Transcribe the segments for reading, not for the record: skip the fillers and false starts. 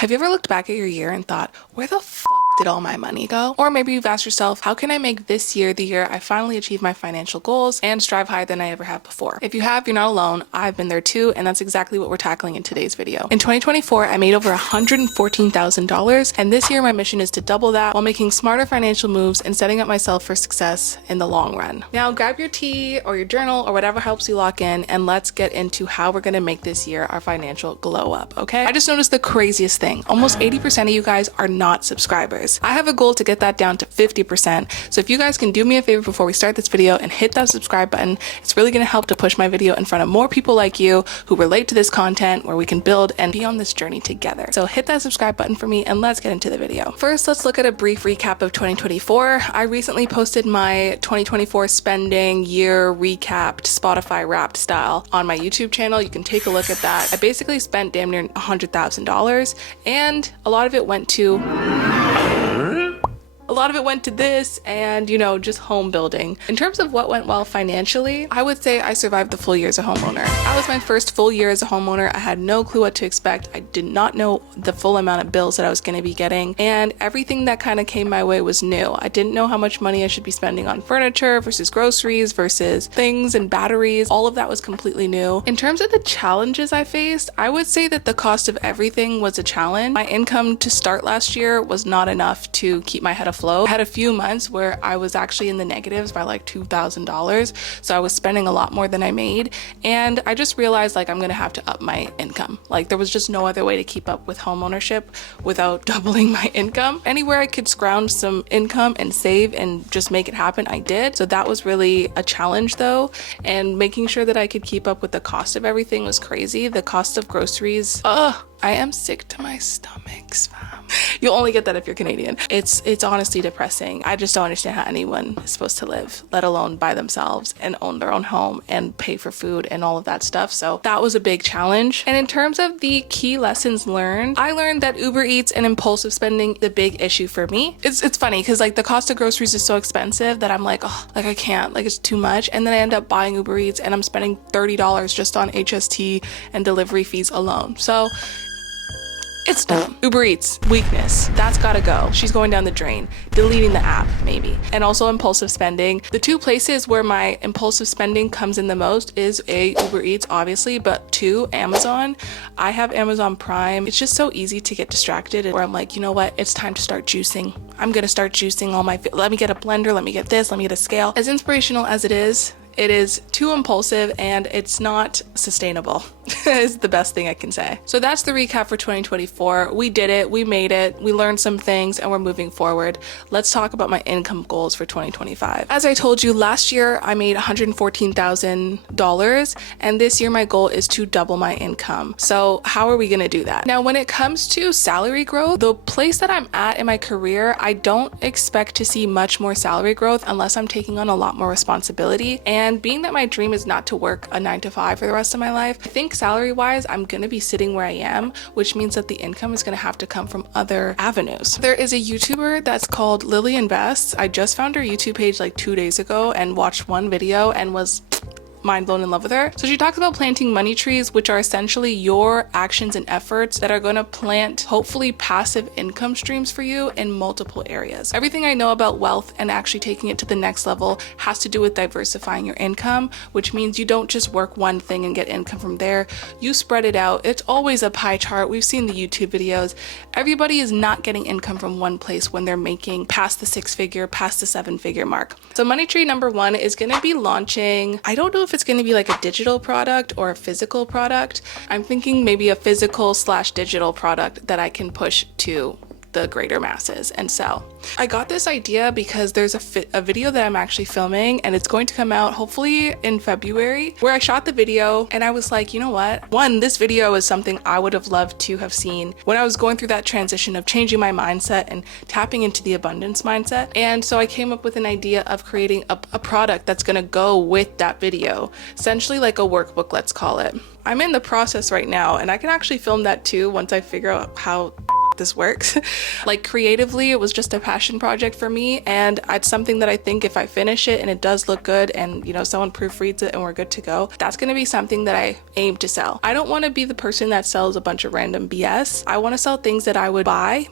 Have you ever looked back at your year and thought, where the f did all my money go? Or maybe you've asked yourself, how can I make this year the year I finally achieve my financial goals and strive higher than I ever have before? If you have, you're not alone. I've been there too, and that's exactly what we're tackling in today's video. In 2024, I made over $114,000, and this year my mission is to double that while making smarter financial moves and setting up myself for success in the long run. Now grab your tea or your journal or whatever helps you lock in, and let's get into how we're gonna make this year our financial glow up, okay? I just noticed the craziest thing. Almost 80% of you guys are not subscribers. I have a goal to get that down to 50%. So if you guys can do me a favor before we start this video and hit that subscribe button, it's really gonna help to push my video in front of more people like you who relate to this content, where we can build and be on this journey together. So hit that subscribe button for me and let's get into the video. First, let's look at a brief recap of 2024. I recently posted my 2024 spending year recapped Spotify Wrapped style on my YouTube channel. You can take a look at that. I basically spent damn near $100,000, and a lot of it went to this and, you know, just home building. In terms of what went well financially, I would say I survived the full year as a homeowner. That was my first full year as a homeowner. I had no clue what to expect. I did not know the full amount of bills that I was going to be getting, and everything that kind of came my way was new. I didn't know how much money I should be spending on furniture versus groceries versus things and batteries. All of that was completely new. In terms of the challenges I faced, I would say that the cost of everything was a challenge. My income to start last year was not enough to keep my head afloat. I had a few months where I was actually in the negatives by like $2,000. So I was spending a lot more than I made. And I just realized like I'm gonna have to up my income. Like there was just no other way to keep up with home ownership without doubling my income. Anywhere I could scrounge some income and save and just make it happen, I did. So that was really a challenge though. And making sure that I could keep up with the cost of everything was crazy. The cost of groceries, I am sick to my stomachs, fam. You'll only get that if you're Canadian. It's honestly depressing. I just don't understand how anyone is supposed to live, let alone by themselves and own their own home and pay for food and all of that stuff. So that was a big challenge. And in terms of the key lessons learned, I learned that Uber Eats and impulsive spending is the big issue for me. It's funny because like the cost of groceries is so expensive that I'm like, oh, like I can't, like it's too much. And then I end up buying Uber Eats and I'm spending $30 just on HST and delivery fees alone. So it's dumb. Uber Eats, weakness. That's gotta go. She's going down the drain. Deleting the app, maybe. And also impulsive spending. The two places where my impulsive spending comes in the most is Uber Eats, obviously, but two, Amazon. I have Amazon Prime. It's just so easy to get distracted where I'm like, you know what? It's time to start juicing. I'm gonna start juicing all my, let me get a blender, let me get this, let me get a scale. As inspirational as it is too impulsive and it's not sustainable is the best thing I can say. So that's the recap for 2024. We did it, we made it, we learned some things, and we're moving forward. Let's talk about my income goals for 2025. As I told you, last year I made $114,000, and this year my goal is to double my income. So how are we gonna do that? Now, when it comes to salary growth, the place that I'm at in my career, I don't expect to see much more salary growth unless I'm taking on a lot more responsibility. And being that my dream is not to work a 9-to-5 for the rest of my life, I think salary wise, I'm gonna be sitting where I am, which means that the income is gonna have to come from other avenues. There is a YouTuber that's called Lily Invests. I just found her YouTube page like 2 days ago and watched one video and was mind blown in love with her. So she talks about planting money trees, which are essentially your actions and efforts that are going to plant hopefully passive income streams for you in multiple areas. Everything I know about wealth and actually taking it to the next level has to do with diversifying your income, which means you don't just work one thing and get income from there. You spread it out. It's always a pie chart. We've seen the YouTube videos. Everybody is not getting income from one place when they're making past the 6-figure, past the 7-figure mark. So money tree number 1 is going to be launching, I don't know if it's going to be like a digital product or a physical product. I'm thinking maybe a physical/digital product that I can push to the greater masses and sell. I got this idea because there's a video that I'm actually filming, and it's going to come out hopefully in February, where I shot the video and I was like, you know what? One, this video is something I would have loved to have seen when I was going through that transition of changing my mindset and tapping into the abundance mindset. And so I came up with an idea of creating a product that's gonna go with that video, essentially like a workbook, let's call it. I'm in the process right now, and I can actually film that too once I figure out how this works. Like creatively, it was just a passion project for me, and it's something that I think if I finish it and it does look good and someone proofreads it and we're good to go, that's going to be something that I aim to sell. I don't want to be the person that sells a bunch of random BS. I want to sell things that I would buy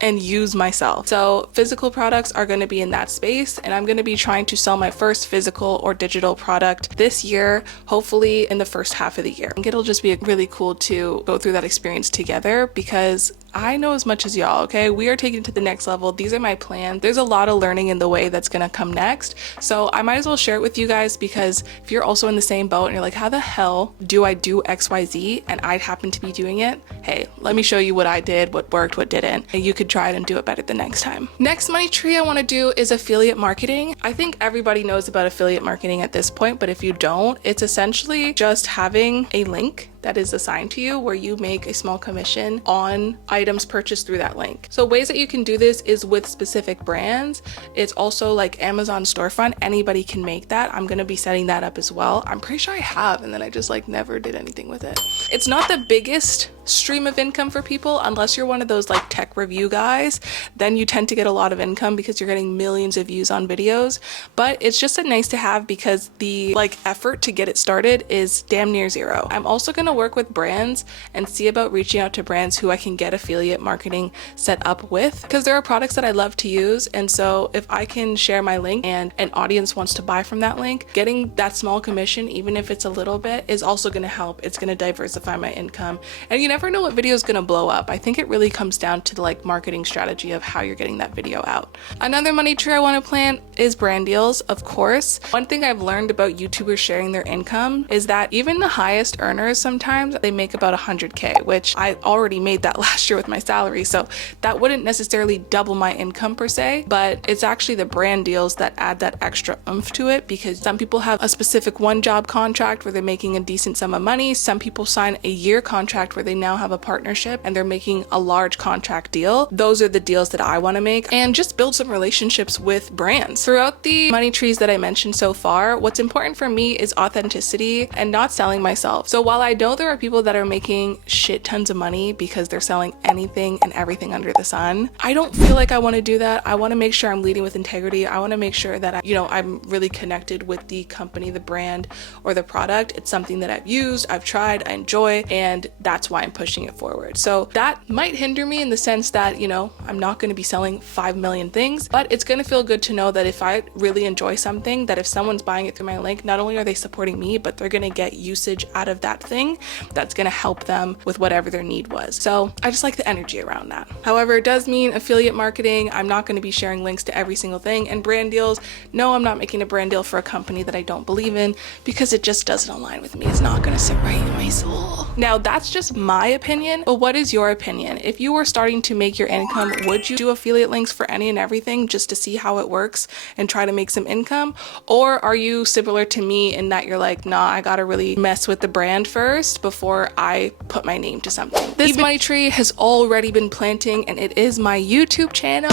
and use myself. So physical products are going to be in that space, and I'm going to be trying to sell my first physical or digital product this year, hopefully in the first half of the year. I think it'll just be really cool to go through that experience together, because I know as much as y'all, okay? We are taking it to the next level. These are my plans. There's a lot of learning in the way that's gonna come next. So I might as well share it with you guys, because if you're also in the same boat and you're like, how the hell do I do XYZ and I happen to be doing it? Hey, let me show you what I did, what worked, what didn't, and you could try it and do it better the next time. Next money tree I wanna do is affiliate marketing. I think everybody knows about affiliate marketing at this point, but if you don't, it's essentially just having a link that is assigned to you where you make a small commission on items purchased through that link. So ways that you can do this is with specific brands. It's also like Amazon storefront. Anybody can make that. I'm gonna be setting that up as well. I'm pretty sure I have, and then I just like never did anything with it. It's not the biggest stream of income for people unless you're one of those like tech review guys. Then you tend to get a lot of income because you're getting millions of views on videos, but it's just a nice to have because the like effort to get it started is damn near zero. I'm also gonna work with brands and see about reaching out to brands who I can get affiliate marketing set up with, because there are products that I love to use, and so if I can share my link and an audience wants to buy from that link, getting that small commission, even if it's a little bit, is also going to help. It's going to diversify my income, and you never know what video is going to blow up. I think it really comes down to the like marketing strategy of how you're getting that video out. Another money tree I want to plan is brand deals, of course. One thing I've learned about YouTubers sharing their income is that even the highest earners sometimes they make about 100K, which I already made that last year with my salary, so that wouldn't necessarily double my income per se, but it's actually the brand deals that add that extra oomph to it, because some people have a specific one job contract where they're making a decent sum of money. Some people sign a year contract where they now have a partnership and they're making a large contract deal. Those are the deals that I want to make, and just build some relationships with brands. Throughout the money trees that I mentioned so far, what's important for me is authenticity and not selling myself. So while I know there are people that are making shit tons of money because they're selling anything and everything under the sun, I don't feel like I want to do that. I want to make sure I'm leading with integrity. I want to make sure that I'm really connected with the company, the brand, or the product. It's something that I've used, I've tried, I enjoy, and that's why I'm pushing it forward. So that might hinder me in the sense that, I'm not going to be selling 5 million things, but it's going to feel good to know that if I really enjoy something, that if someone's buying it through my link, not only are they supporting me, but they're going to get usage out of that thing that's going to help them with whatever their need was. So I just like the energy around that. However, it does mean affiliate marketing. I'm not going to be sharing links to every single thing. And brand deals, no, I'm not making a brand deal for a company that I don't believe in, because it just doesn't align with me. It's not going to sit right in my soul. Now, that's just my opinion, but what is your opinion? If you were starting to make your income, would you do affiliate links for any and everything just to see how it works and try to make some income? Or are you similar to me in that you're like, nah, I gotta really mess with the brand first before I put my name to something? This money tree has already been planting, and it is my YouTube channel.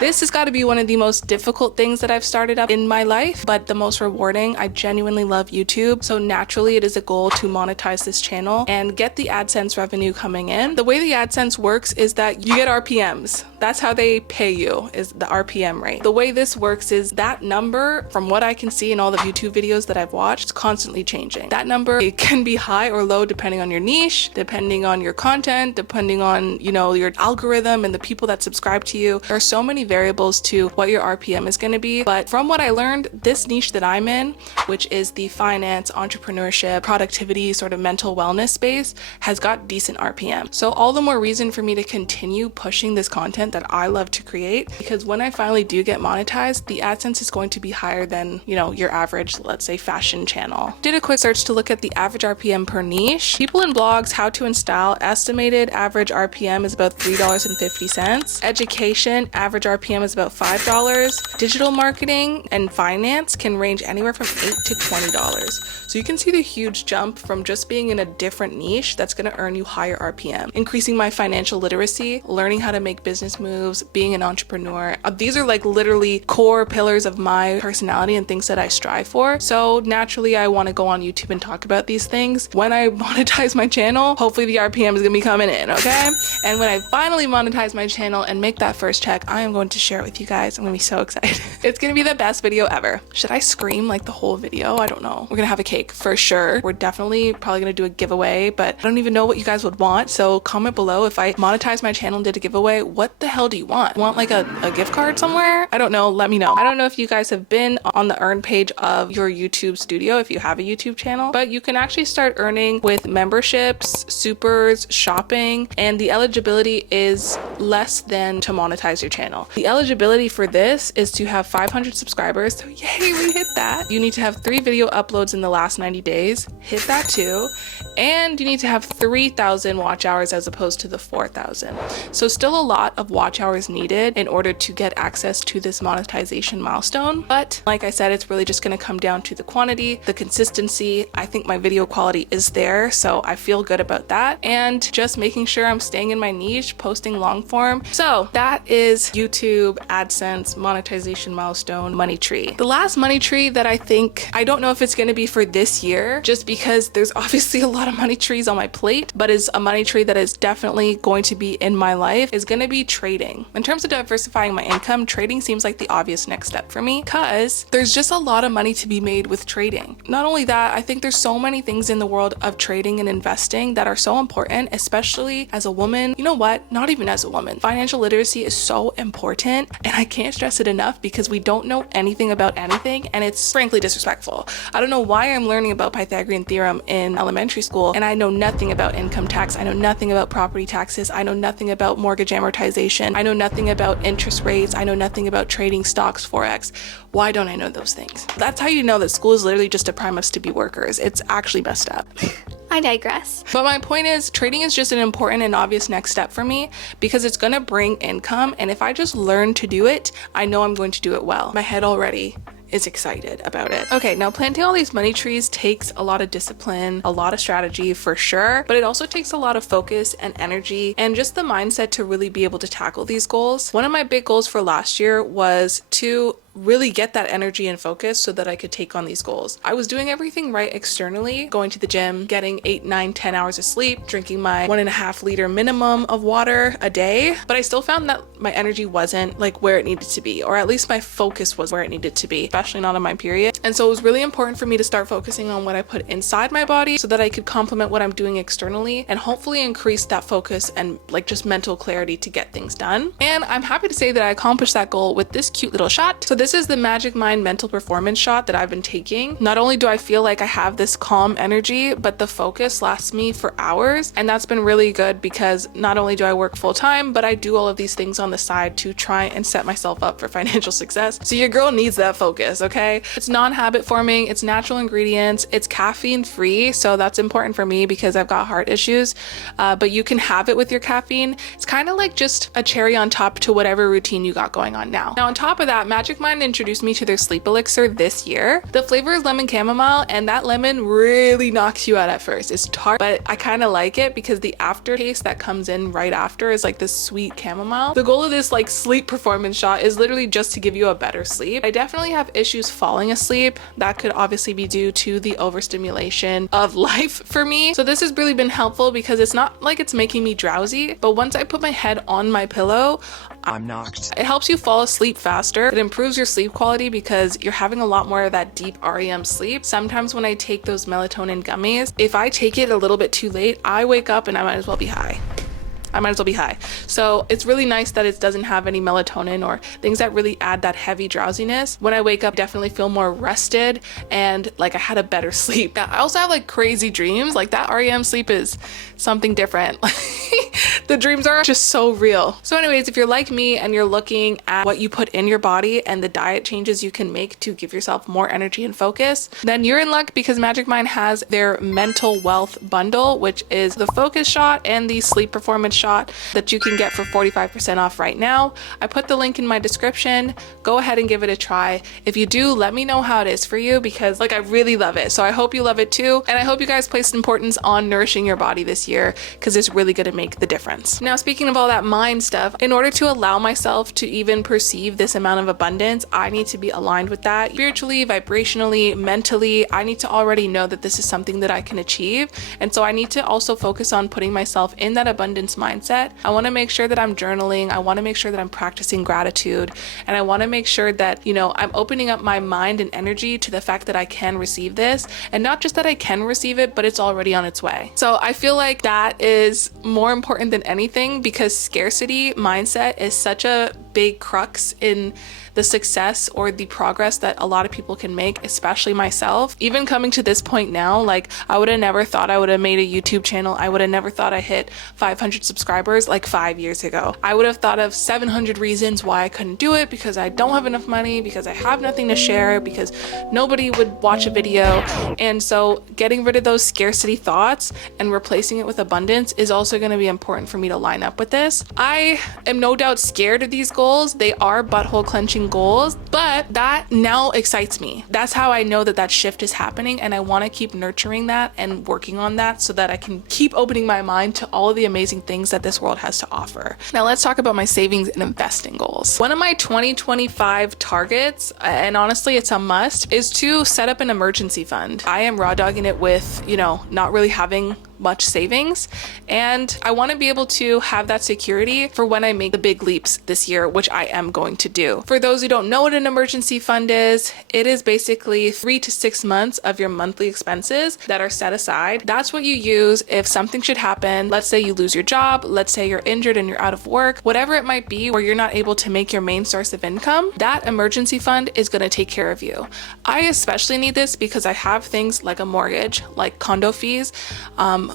This has got to be one of the most difficult things that I've started up in my life, but the most rewarding. I genuinely love YouTube, so naturally it is a goal to monetize this channel and get the AdSense revenue coming in. The way the AdSense works is that you get RPMs. That's how they pay you, is the RPM rate. The way this works is that number, from what I can see in all the YouTube videos that I've watched, is constantly changing. That number, it can be high or low depending on your niche, depending on your content, depending on, your algorithm and the people that subscribe to you. There are so many variables to what your RPM is going to be, but from what I learned, this niche that I'm in, which is the finance, entrepreneurship, productivity, sort of mental wellness space, has got decent RPM. So all the more reason for me to continue pushing this content that I love to create, because when I finally do get monetized, the AdSense is going to be higher than, your average, let's say, fashion channel. Did a quick search to look at the average RPM per niche. People in blogs, how to install, estimated average RPM is about $3.50. Education, average RPM is about $5. Digital marketing and finance can range anywhere from $8 to $20. So you can see the huge jump from just being in a different niche that's going to earn you higher RPM. Increasing my financial literacy, learning how to make business business moves, being an entrepreneur. These are like literally core pillars of my personality and things that I strive for. So naturally I want to go on YouTube and talk about these things. When I monetize my channel, hopefully the RPM is gonna be coming in, okay? And when I finally monetize my channel and make that first check, I am going to share it with you guys. I'm gonna be so excited. It's gonna be the best video ever. Should I scream like the whole video? I don't know. We're gonna have a cake for sure. We're definitely probably gonna do a giveaway, but I don't even know what you guys would want. So comment below if I monetize my channel and did a giveaway. What the hell do you want? Want like a gift card somewhere? I don't know. Let me know. I don't know if you guys have been on the earn page of your YouTube studio if you have a YouTube channel, but you can actually start earning with memberships, supers, shopping, and the eligibility is less than to monetize your channel. The eligibility for this is to have 500 subscribers. So yay, we hit that. You need to have 3 video uploads in the last 90 days. Hit that too. And you need to have 3,000 watch hours as opposed to the 4,000. So still a lot of watch hours needed in order to get access to this monetization milestone. But like I said, it's really just going to come down to the quantity, the consistency. I think my video quality is there, so I feel good about that. And just making sure I'm staying in my niche, posting long form. So that is YouTube AdSense monetization milestone money tree. The last money tree that I don't know if it's going to be for this year, just because there's obviously a lot of money trees on my plate, but is a money tree that is definitely going to be in my life, is going to be trading. In terms of diversifying my income, trading seems like the obvious next step for me because there's just a lot of money to be made with trading. Not only that, I think there's so many things in the world of trading and investing that are so important, especially as a woman. You know what? Not even as a woman. Financial literacy is so important, and I can't stress it enough because we don't know anything about anything, and it's frankly disrespectful. I don't know why I'm learning about Pythagorean theorem in elementary school and I know nothing about income tax. I know nothing about property taxes. I know nothing about mortgage amortization. I know nothing about interest rates. I know nothing about trading stocks, Forex. Why don't I know those things? That's how you know that school is literally just to prime us to be workers. It's actually messed up. I digress. But my point is, trading is just an important and obvious next step for me because it's going to bring income. And if I just learn to do it, I know I'm going to do it well. My head already is excited about it. Okay, now planting all these money trees takes a lot of discipline, a lot of strategy for sure, but it also takes a lot of focus and energy and just the mindset to really be able to tackle these goals. One of my big goals for last year was to really get that energy and focus so that I could take on these goals. I was doing everything right externally, going to the gym, getting 8, 9, 10 hours of sleep, drinking my 1.5 liter minimum of water a day, but I still found that my energy wasn't like where it needed to be, or at least my focus was where it needed to be, especially not on my period. And so it was really important for me to start focusing on what I put inside my body so that I could complement what I'm doing externally and hopefully increase that focus and like just mental clarity to get things done. And I'm happy to say that I accomplished that goal with this cute little shot. So this is the Magic Mind mental performance shot that I've been taking. Not only do I feel like I have this calm energy, but the focus lasts me for hours. And that's been really good because not only do I work full time, but I do all of these things on the side to try and set myself up for financial success. So your girl needs that focus, okay? It's non-habit forming, it's natural ingredients, it's caffeine free. So that's important for me because I've got heart issues, but you can have it with your caffeine. It's kind of like just a cherry on top to whatever routine you got going on now. Now on top of that, Magic Mind introduced me to their sleep elixir this year. The flavor is lemon chamomile, and that lemon really knocks you out at first. It's tart, but I kind of like it because the aftertaste that comes in right after is like this sweet chamomile. The goal of this like sleep performance shot is literally just to give you a better sleep. I definitely have issues falling asleep. That could obviously be due to the overstimulation of life for me. So this has really been helpful because it's not like it's making me drowsy, but once I put my head on my pillow, I'm knocked. It helps you fall asleep faster. It improves your sleep quality because you're having a lot more of that deep REM sleep. Sometimes when I take those melatonin gummies, if I take it a little bit too late, I wake up and I might as well be high. So it's really nice that it doesn't have any melatonin or things that really add that heavy drowsiness. When I wake up, I definitely feel more rested and like I had a better sleep. I also have like crazy dreams. Like that REM sleep is something different. The dreams are just so real. So anyways, if you're like me and you're looking at what you put in your body and the diet changes you can make to give yourself more energy and focus, then you're in luck because Magic Mind has their mental wealth bundle, which is the focus shot and the sleep performance shot that you can get for 45% off right now. I put the link in my description. Go ahead and give it a try. If you do, let me know how it is for you, because like I really love it. So I hope you love it too. And I hope you guys place importance on nourishing your body this year, because it's really going to make the difference. Now, speaking of all that mind stuff, in order to allow myself to even perceive this amount of abundance, I need to be aligned with that spiritually, vibrationally, mentally. I need to already know that this is something that I can achieve. And so I need to also focus on putting myself in that abundance mindset. I want to make sure that I'm journaling. I want to make sure that I'm practicing gratitude. And I want to make sure that, you know, I'm opening up my mind and energy to the fact that I can receive this. And not just that I can receive it, but it's already on its way. So I feel like that is more important than anything, because scarcity mindset is such a big crux in the success or the progress that a lot of people can make, especially myself. Even coming to this point now, like I would have never thought I would have made a YouTube channel. I would have never thought I hit 500 subscribers like 5 years ago. I would have thought of 700 reasons why I couldn't do it, because I don't have enough money, because I have nothing to share, because nobody would watch a video. And so getting rid of those scarcity thoughts and replacing it with abundance is also going to be important for me to line up with this. I am no doubt scared of these goals. They are butthole clenching goals, but that now excites me. That's how I know that that shift is happening, and I want to keep nurturing that and working on that so that I can keep opening my mind to all of the amazing things that this world has to offer. Now let's talk about my savings and investing goals. One of my 2025 targets, and honestly it's a must, is to set up an emergency fund. I am raw dogging it with, you know, not really having much savings, and I want to be able to have that security for when I make the big leaps this year, which I am going to do. For those who don't know what an emergency fund is, it is basically 3 to 6 months of your monthly expenses that are set aside. That's what you use if something should happen. Let's say you lose your job, let's say you're injured and you're out of work, whatever it might be, where you're not able to make your main source of income, that emergency fund is going to take care of you. I especially need this because I have things like a mortgage, like condo fees,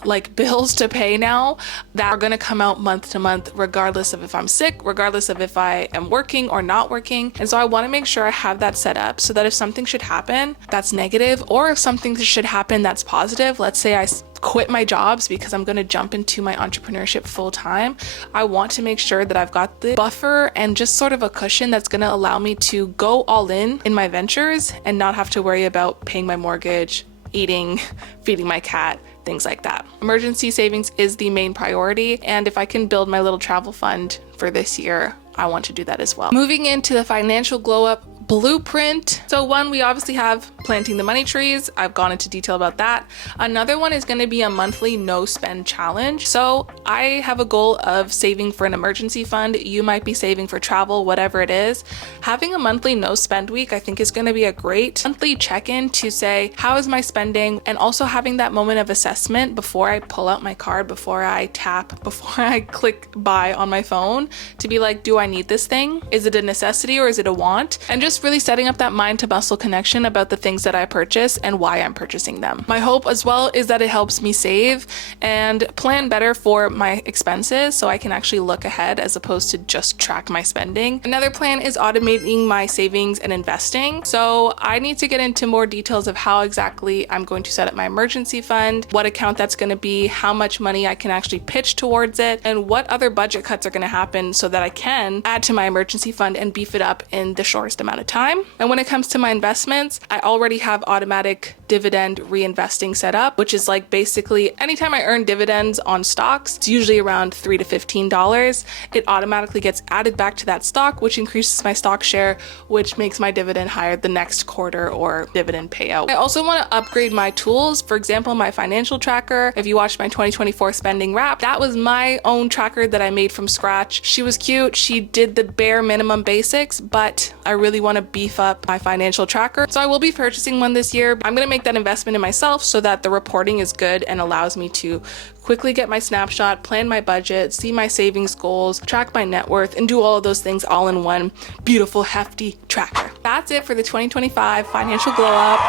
like bills to pay now that are going to come out month to month, regardless of if I'm sick, regardless of if I am working or not working. And so I want to make sure I have that set up so that if something should happen that's negative, or if something should happen that's positive, let's say I quit my jobs because I'm going to jump into my entrepreneurship full time, I want to make sure that I've got the buffer and just sort of a cushion that's going to allow me to go all in my ventures and not have to worry about paying my mortgage, eating, feeding my cat, things like that. Emergency savings is the main priority, and if I can build my little travel fund for this year, I want to do that as well. Moving into the financial glow up blueprint. So one, we obviously have planting the money trees. I've gone into detail about that. Another one is going to be a monthly no spend challenge. So I have a goal of saving for an emergency fund. You might be saving for travel, whatever it is. Having a monthly no spend week, I think, is going to be a great monthly check-in to say, how is my spending? And also having that moment of assessment before I pull out my card, before I tap, before I click buy on my phone, to be like, do I need this thing? Is it a necessity or is it a want? And just really setting up that mind to muscle connection about the things that I purchase and why I'm purchasing them. My hope as well is that it helps me save and plan better for my expenses so I can actually look ahead as opposed to just track my spending. Another plan is automating my savings and investing. So I need to get into more details of how exactly I'm going to set up my emergency fund, what account that's going to be, how much money I can actually pitch towards it, and what other budget cuts are going to happen so that I can add to my emergency fund and beef it up in the shortest amount of time. And when it comes to my investments, I already have automatic dividend reinvesting set up, which is like basically anytime I earn dividends on stocks, it's usually around $3 to $15. It automatically gets added back to that stock, which increases my stock share, which makes my dividend higher the next quarter or dividend payout. I also want to upgrade my tools. For example, my financial tracker. If you watched my 2024 spending wrap, that was my own tracker that I made from scratch. She was cute. She did the bare minimum basics, but I really want to beef up my financial tracker. So I will be purchasing one this year. I'm going to make that investment in myself so that the reporting is good and allows me to quickly get my snapshot, plan my budget, see my savings goals, track my net worth, and do all of those things all in one beautiful, hefty tracker. That's it for the 2025 financial glow up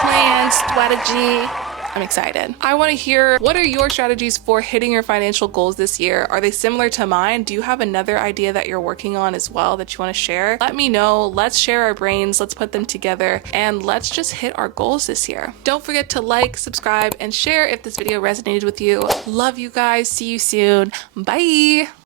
plan strategy. I'm excited. I want to hear, what are your strategies for hitting your financial goals this year? Are they similar to mine? Do you have another idea that you're working on as well that you want to share? Let me know. Let's share our brains. Let's put them together and let's just hit our goals this year. Don't forget to like, subscribe, and share if this video resonated with you. Love you guys. See you soon. Bye.